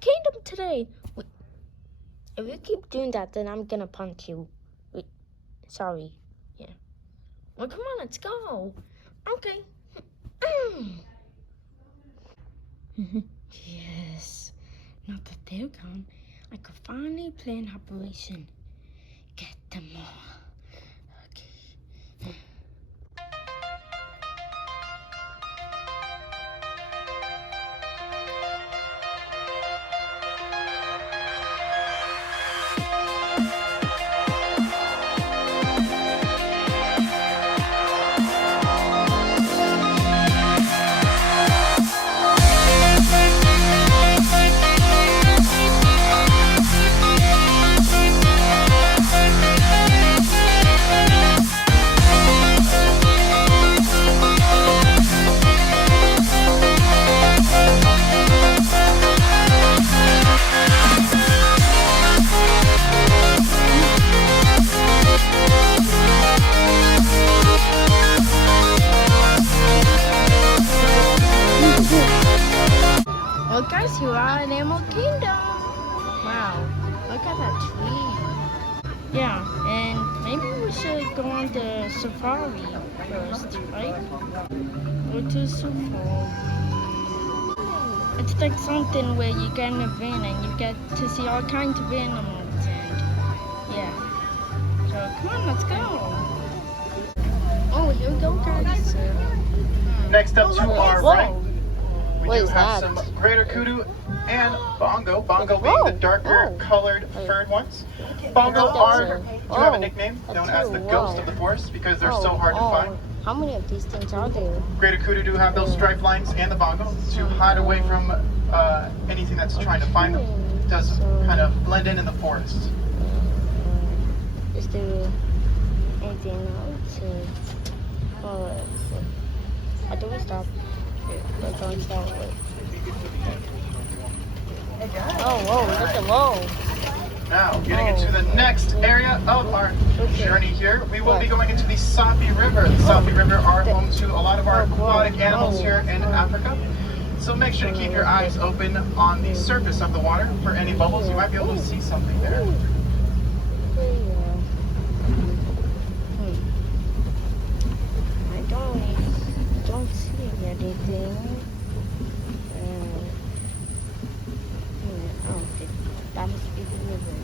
Kingdom today. Wait, if you keep doing that, then I'm gonna punch you. Wait, sorry. Yeah. Well, come on, let's go. Okay. Yes. Now that they're gone, I could finally plan Operation Get Them All. Okay. Well, guys, here are in Animal Kingdom. Wow, look at that tree. Yeah, and maybe we should go on the safari first, right? Go to safari. It's like something where you get in a van and you get to see all kinds of animals. And yeah. So come on, let's go. Oh, here we go, guys. Next up to our right, we What do is have that? some greater kudu and bongo. Bongo being the darker colored furred ones. Bongo do have a nickname known as the ghost of the forest because they're so hard to find. How many of these things are there? Greater kudu do have those stripe lines and the bongo to hide away from anything that's trying to find them. It does kind of blend in the forest. Is there anything else? I don't stop. I don't stop. Oh, whoa, look at whoa. Now, getting into the next area of our journey here, we will be going into the Sapi River. The Sapi River are home to a lot of our aquatic animals here in Africa. So make sure to keep your eyes open on the surface of the water for any bubbles. You might be able to see something there. I don't see anything. That must be the river.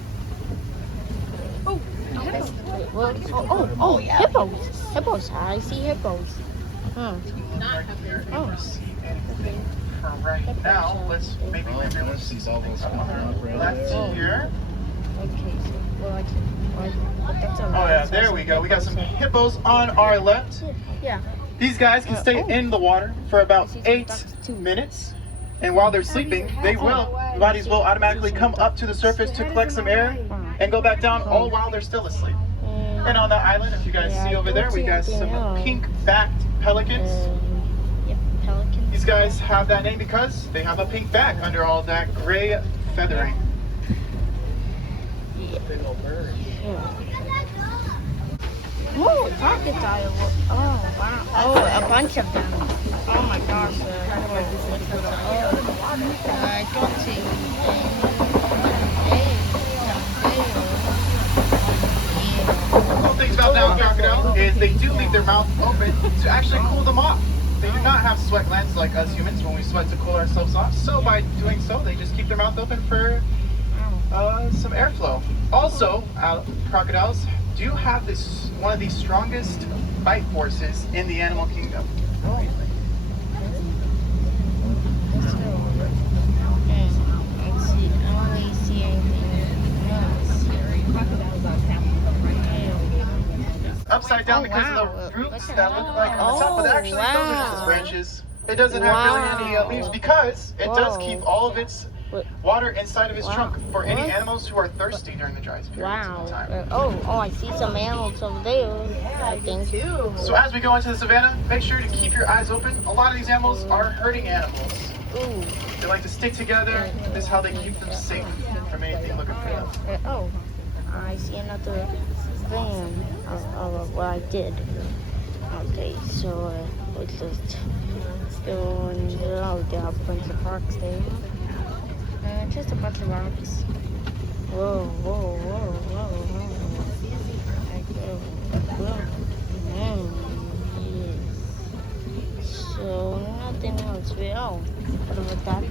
Oh, yeah. Hippos. I see hippos. For right now, let's maybe see something on the left here. Okay, so, Oh yeah, there we go. We got some hippos on our left. Yeah. These guys can stay in the water for about 8 minutes. And while they're sleeping, bodies will automatically come up to the surface to collect some air and go back down, all while they're still asleep. And on the island, if you guys see over there, we got some pink-backed pelicans. Yep, pelicans. These guys have that name because they have a pink back under all that gray feathering. Oh, crocodile. Oh, wow. Oh, a bunch of them. Oh my gosh. I don't see The cool things about down crocodile is they do leave their mouth open to actually cool them off. They do not have sweat glands like us humans when we sweat to cool ourselves off. So by doing so, they just keep their mouth open for some airflow. Also, crocodiles do have one of the strongest bite forces in the animal kingdom. Upside down because of the roots that look like on the top, but actually those are just branches. It doesn't have really any leaves because it does keep all of its water inside of its trunk for any animals who are thirsty during the dry periods of the time. Oh, I see some animals over there, I think. So as we go into the savannah, make sure to keep your eyes open. A lot of these animals are herding animals. They like to stick together. This is how they keep them safe from anything looking for them. Oh, I see another van of what I did. Okay, so let's just go and they have a bunch of parks there. just a bunch of rocks. Whoa, whoa, whoa, whoa, whoa. Like, whoa. Yes. So nothing else. Oh, what about that?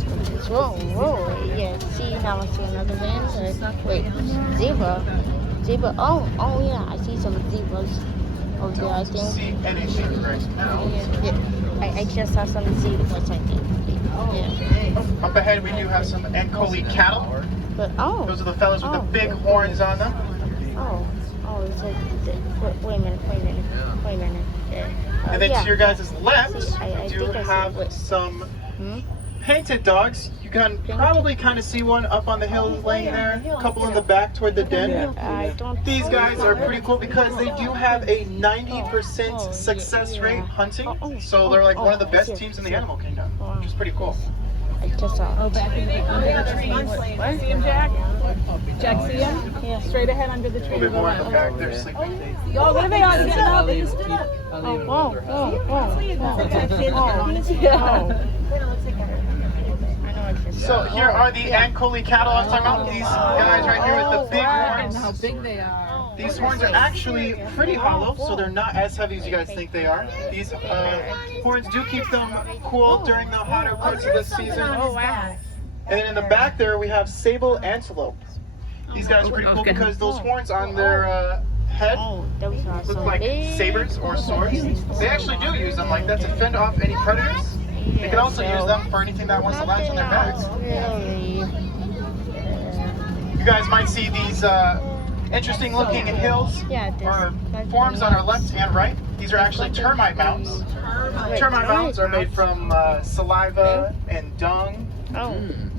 Whoa, whoa. Yeah. See, now I see another van. Wait, zebra. Zebra. Oh, yeah. I see some zebras over there. I think. See anything right now. Yeah. I just saw some zebras. I think. Yeah. Up ahead, we do have some Ankoli cattle. But Those are the fellas with the big horns on them. It's a, wait a minute. Yeah. And then to your guys' left, I we do think I see have it. some painted dogs. You can probably kind of see one up on the hill laying there, a couple in the back toward the den. These guys are pretty cool because they do have a 90% success rate hunting. So they're like one of the best teams in the animal kingdom, which is pretty cool. I just saw it. Back under the tree. See him, Jack? Jack, see him? Yeah. Straight ahead under the A tree. little bit more in the back, they're sleeping. Oh, what are they on? Getting up? They just stood up. Whoa. So here are the Ankoli cattle I was talking about. These guys right here with the big horns. How big they are. These horns are actually pretty hollow, so they're not as heavy as you guys think they are. These horns do keep them cool during the hotter parts of the season. Oh, wow. And then in the back there, we have sable antelope. These guys are pretty cool because those horns on their head look like sabers or swords. They actually do use them like that to fend off any predators. They can also use them for anything that wants to latch on their backs. You guys might see these interesting looking hills or forms on our left and right. These are actually termite mounds. Termite mounds are made from saliva and dung,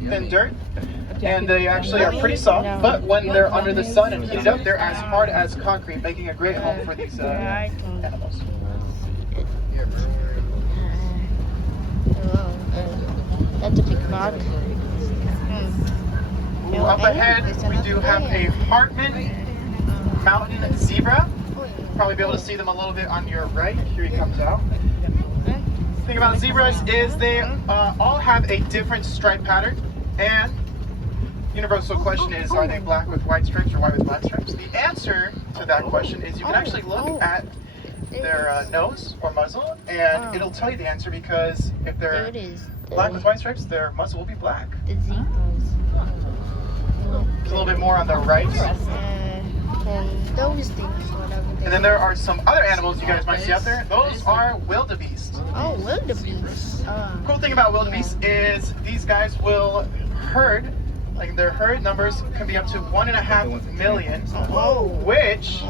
thin dirt, and they actually are pretty soft, but when they're under the sun and heated up, they're as hard as concrete, making a great home for these animals. That's a big rock. Up ahead, we do have a Hartman mountain zebra. Probably be able to see them a little bit on your right. Here he comes out. The thing about zebras is they all have a different stripe pattern, and universal question is, are they black with white stripes or white with black stripes? The answer to that question is you can actually look at their nose or muzzle, and it'll tell you the answer, because if they're black with white stripes, their muzzle will be black. The zebras. It's a little bit more on the right. And those things, whatever. And then there are some other animals you guys might see out there. Those are wildebeest. Oh, wildebeest. Cool thing about wildebeest is these guys will herd. Like their herd numbers can be up to 1.5 million, which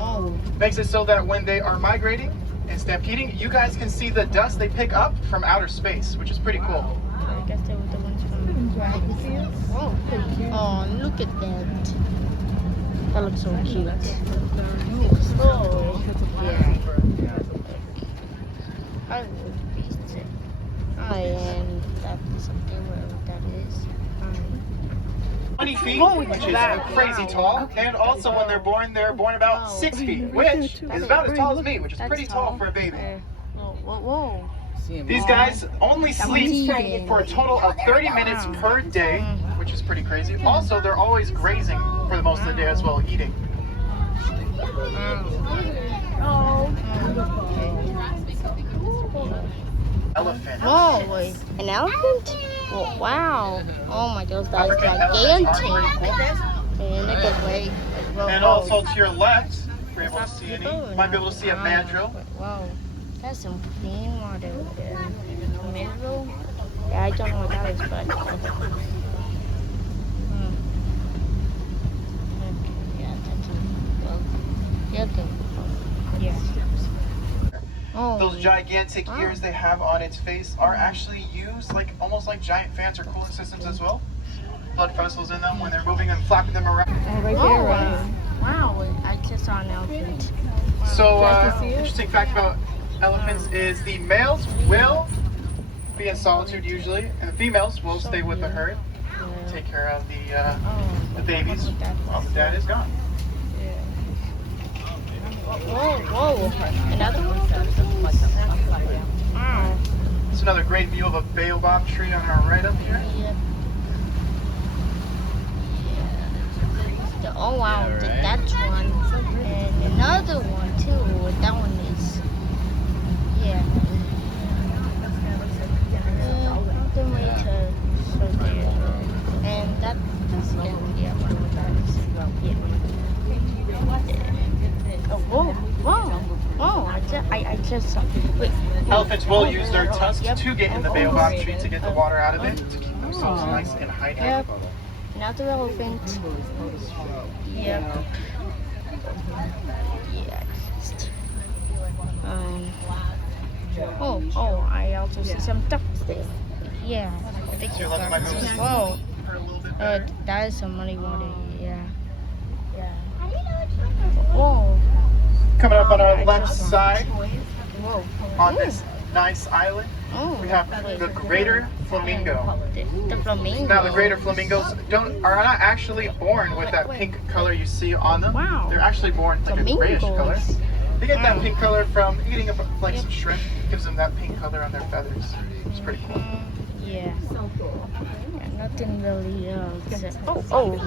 makes it so that when they are migrating and stampeding, you guys can see the dust they pick up from outer space, which is pretty cool. I guess they were the ones from. Oh, look at that. That looks so cute. Oh, yeah. I would beast it. And that's something wherever that is. 20 feet, which is crazy tall, and also when they're born about 6 feet, which is about as tall as me, which is pretty tall for a baby. Whoa. These guys only sleep for a total of 30 minutes per day, which is pretty crazy. Also, they're always grazing for the most of the day as well, eating. Elephant. Whoa, wait. An elephant? Oh, wow. Oh my gosh, that is gigantic. And it goes way. And also to your left, if you're able to see any, you might be able to see a mandrill. Wow. That's some clean water. Mineral? Yeah, I don't know what that is, but. Those gigantic ears they have on its face are actually used like almost like giant fans or cooling systems as well. Blood vessels in them when they're moving and flapping them around. Wow, I just saw an elephant. So, interesting fact about elephants is the males will be in solitude usually, and the females will stay with the herd, take care of the babies while the dad is gone. Whoa. Another one? Wow. It's another great view of a baobab tree on our right up here. Oh wow, that's one. And another one too. That one is, yeah. The waiter so there. And that's gonna be up to yeah. Oh, whoa, whoa, whoa! I just saw. Wait. Elephants will use their tusks to get in the baobab tree to get the water out of it, to keep themselves nice and hydrated. Yep. Another elephant. Yep. Yeah. Oh, I also see some ducks there. Yeah. I think Here, let's ducks. go. Whoa. For a little bit. That is some money water. Yeah. Yeah. Whoa. Coming up on our I left just saw side, Whoa. on this nice island, Oh. we have the greater flamingo. The flamingo. Now, the greater flamingos are not actually born with that pink color you see on them. Wow. They're actually born like a grayish color. Flamingos. They get that Wow. pink color from eating like some shrimp. Gives them that pink color on their feathers. It's pretty cool. Yeah. Yeah, nothing really else. Oh.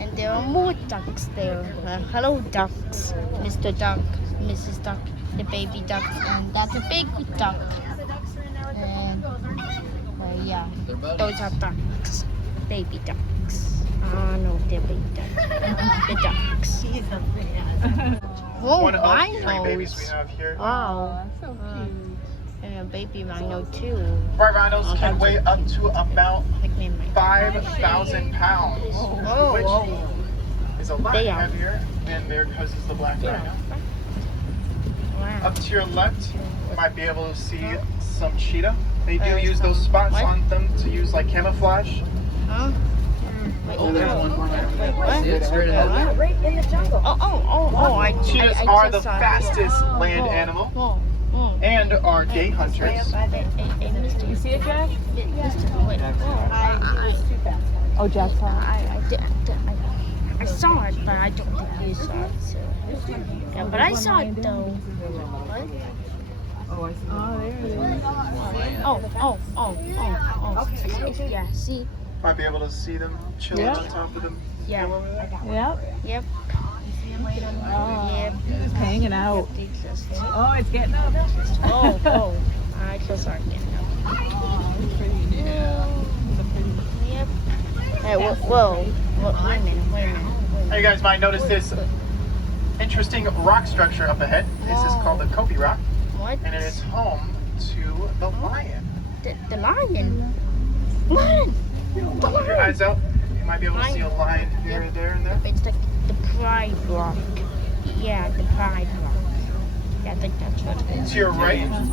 And there are more ducks there. Hello, ducks. Mr. Duck, Mrs. Duck, the baby duck, and that's a big duck. And yeah, those are ducks. Baby ducks. No, they're baby ducks. The ducks. Oh, One of three rhinos. babies we have here. Wow. And a baby rhino too. White rhinos can weigh up to about Like me and my 5,000 pounds, Oh, which whoa. is a lot They are. heavier than their cousins, the black rhino. Wow. Up to your left, you might be able to see some cheetah. They do use those some- spots what? on them to use like camouflage. Huh? Wait, Oh, there's one. Wait, what? See it straight ahead. Right in the jungle. I Cheetahs I are the just saw it. fastest land Whoa, animal whoa. and are day hunters. Hey, Mr. You see it, Jack? Mr. Wait, Oh, Jack saw it. I saw it, but I don't think you saw it. So. Yeah, but I saw it though. What? Oh, I see. Oh, there it is. Yeah, see? Might be able to see them chilling Yeah. on top of them. Yeah. Yep. Yep. Oh, Yep. just hanging out. They just. Oh, it's getting up. Oh. I just saw it again. Oh, it's pretty. Yep. Hey, whoa. Wait a minute. Now you guys might notice this interesting rock structure up ahead. This is called the Kobe Rock, What? and it is home to the lion. The lion. Lion. The Keep your lion. eyes out. You might be able to see a lion here, there, and there. It's like the Pride Rock. Yeah, the Pride Rock. Yeah, I think that's what it is. To your right, you Whoa.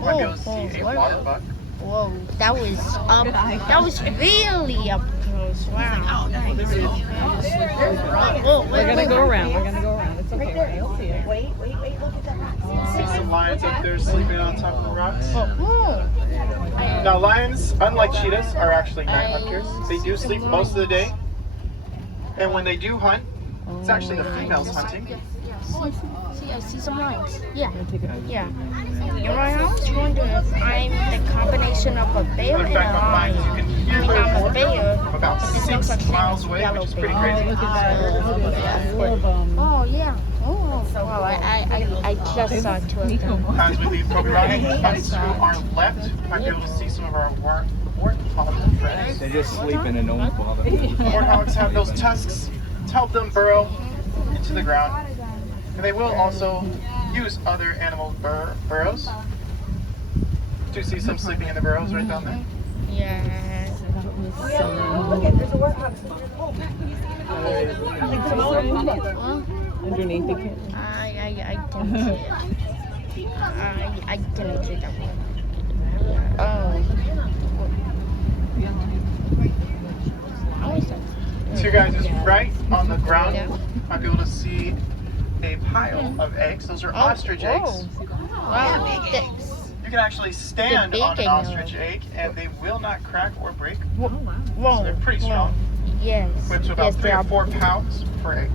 might be able to see a water buck. Whoa, that was up. That was really up close. Wow. Whoa, We're gonna go around. It's okay. I'll see it. Wait, look at that. See some lions up there sleeping on top of the rocks. Whoa. Now lions, unlike cheetahs, are actually night hunters. They do sleep most of the day. And when they do hunt, it's actually the females hunting. See, I see some lines. Yeah. Yeah. You know, I was wondering if I'm the combination of a bear Matter and of a fact, on lions, you lion. can hear I think I'm their a bear. from about but this looks 6 like miles some away, yellow which is pretty bear. crazy. Look at that. Full of Oh, yeah. Oh, wow. I just saw two of them. As we leave Kobe Rock, and to our left, you might be able to see some of our warthog friends. They're just sleeping and no one's bothering. Warthogs have those tusks to help them burrow into the ground. And they will also use other animal burrows. Do you see some sleeping in the burrows right down there? Yeah. Look at there's a warthog. Well, Underneath the kid. I didn't see it. I didn't see that one. Oh. How is that? To your guys' right on the ground, Yeah. might be able to see a pile of eggs. Those are ostrich eggs. Wow. You can actually stand The on an bacon, ostrich egg and they will not crack or break. Whoa. So they're pretty strong. Yes. Which is about Yes, 3 they or are. 4 pounds per egg.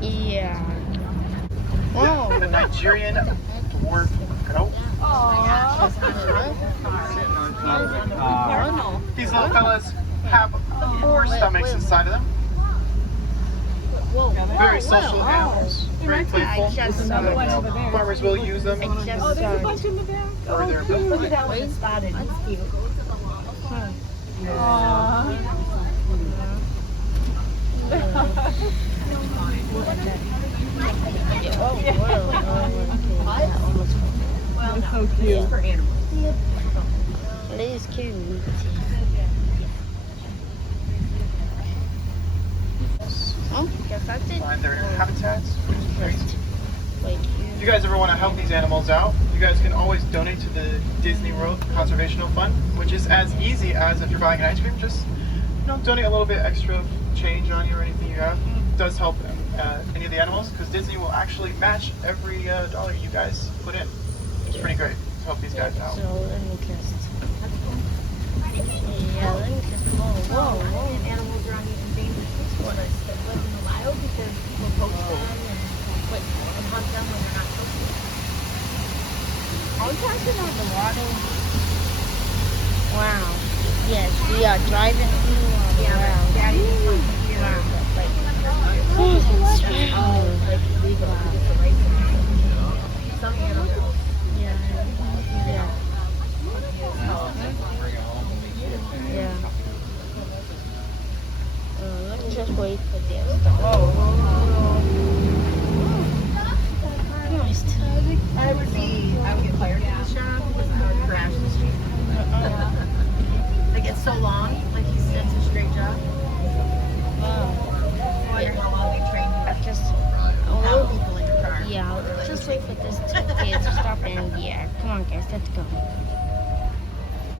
Yeah. Whoa. The Nigerian dwarf goat. These little fellas have 4 stomachs inside of them. Whoa. Very social animals, very playful. I just saw it. Farmers will use them I just Oh, there's a saw it. bunch in the back. for their Look at that one that's spotted. It's cute. Aww. Well, So no, cute. it's for animals. It is cute. Oh, guess that's it. find their habitats, which is great. Like If you guys ever want to help these animals out, you guys can always donate to the Disney World Conservational Fund, which is as easy as if you're buying an ice cream, just donate a little bit extra change on you or anything you have. It does help any of the animals because Disney will actually match every dollar you guys put in. It's pretty great to help these guys out. So let me just. Yeah, let me just. Whoa. Animals are on the endangered species list that live in the wild because people poach them and hunt them when they're not supposed to. Are we talking about the water? Wow. Yes, we are driving through. Wow. Daddy just wants to hear like legal to get the license. Some animals. Yeah. Let me just wait for this. Nice. I would get fired from the shop because I would crash the street. Like it's so long, like he's done such a great job. I wonder how long they trained him I just. how people in your car. Yeah, I'll just wait for this to stop and yeah. Come on, guys, let's go.